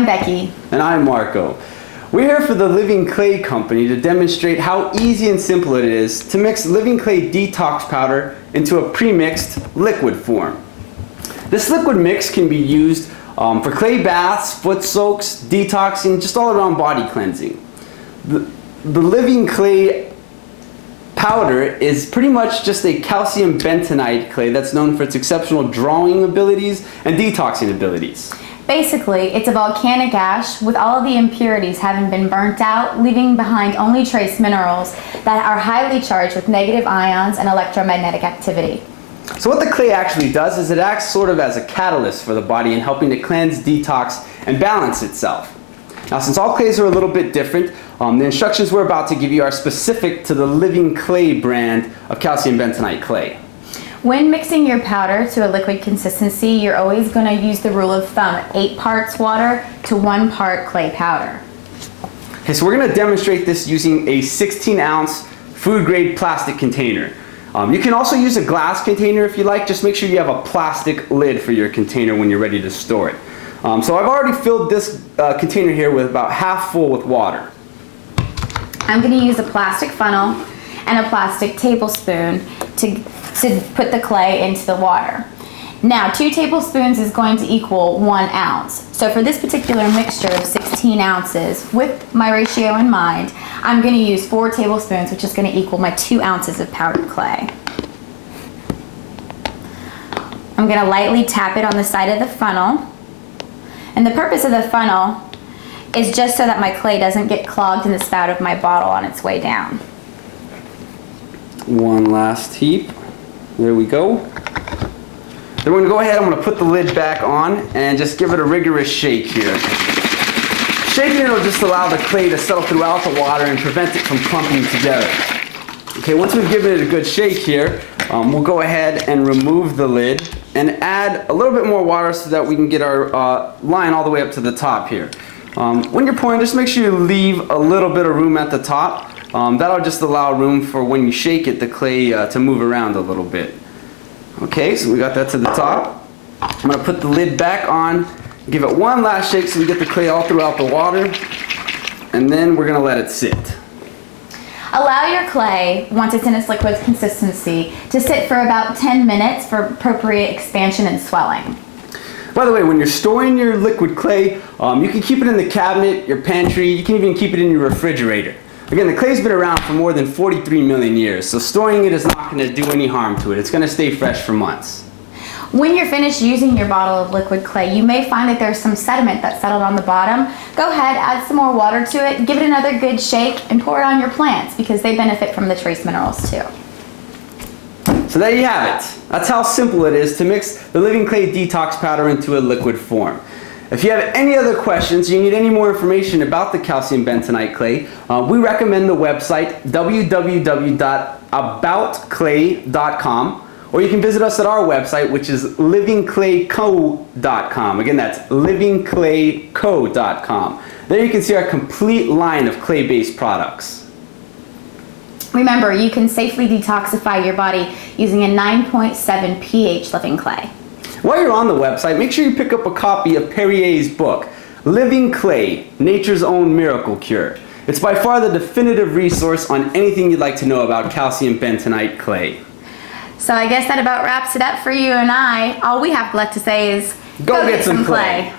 I'm Becky. And I'm Marco. We're here for the Living Clay Company to demonstrate how easy and simple it is to mix Living Clay Detox powder into a pre-mixed liquid form. This liquid mix can be used for clay baths, foot soaks, detoxing, just all around body cleansing. The Living Clay powder is pretty much just a calcium bentonite clay that's known for its exceptional drawing abilities and detoxing abilities. Basically, it's a volcanic ash with all of the impurities having been burnt out, leaving behind only trace minerals that are highly charged with negative ions and electromagnetic activity. So what the clay actually does is it acts sort of as a catalyst for the body in helping to cleanse, detox, and balance itself. Now, since all clays are a little bit different, the instructions we're about to give you are specific to the Living Clay brand of calcium bentonite clay. When mixing your powder to a liquid consistency, you're always going to use the rule of thumb, 8 parts water to 1 part clay powder. Okay, so we're going to demonstrate this using a 16-ounce food-grade plastic container. You can also use a glass container if you like. Just make sure you have a plastic lid for your container when you're ready to store it. So I've already filled this container here with about half full with water. I'm going to use a plastic funnel and a plastic tablespoon to put the clay into the water. Now, 2 tablespoons is going to equal 1 ounce. So for this particular mixture of 16 ounces, with my ratio in mind, I'm going to use 4 tablespoons, which is going to equal my 2 ounces of powdered clay. I'm going to lightly tap it on the side of the funnel. And the purpose of the funnel is just so that my clay doesn't get clogged in the spout of my bottle on its way down. One last heap. There we go. Then we're going to go ahead, I'm going to put the lid back on and just give it a rigorous shake here. Shaking it will just allow the clay to settle throughout the water and prevent it from clumping together. Okay, once we've given it a good shake here, we'll go ahead and remove the lid and add a little bit more water so that we can get our line all the way up to the top here. When you're pouring, just make sure you leave a little bit of room at the top. That'll just allow room for when you shake it, the clay to move around a little bit. Okay, so we got that to the top. I'm going to put the lid back on, give it one last shake so we get the clay all throughout the water, and then we're going to let it sit. Allow your clay, once it's in its liquid consistency, to sit for about 10 minutes for appropriate expansion and swelling. By the way, when you're storing your liquid clay, you can keep it in the cabinet, your pantry, you can even keep it in your refrigerator. Again, the clay's been around for more than 43 million years, so storing it is not going to do any harm to it. It's going to stay fresh for months. When you're finished using your bottle of liquid clay, you may find that there's some sediment that's settled on the bottom. Go ahead, add some more water to it, give it another good shake, and pour it on your plants because they benefit from the trace minerals too. So there you have it. That's how simple it is to mix the Living Clay Detox powder into a liquid form. If you have any other questions, you need any more information about the calcium bentonite clay, we recommend the website www.aboutclay.com, or you can visit us at our website, which is livingclayco.com. Again, that's livingclayco.com. There you can see our complete line of clay-based products. Remember, you can safely detoxify your body using a 9.7 pH Living Clay. While you're on the website, make sure you pick up a copy of Perrier's book, Living Clay, Nature's Own Miracle Cure. It's by far the definitive resource on anything you'd like to know about calcium bentonite clay. So I guess that about wraps it up for you and I. All we have left to say is, go get some clay.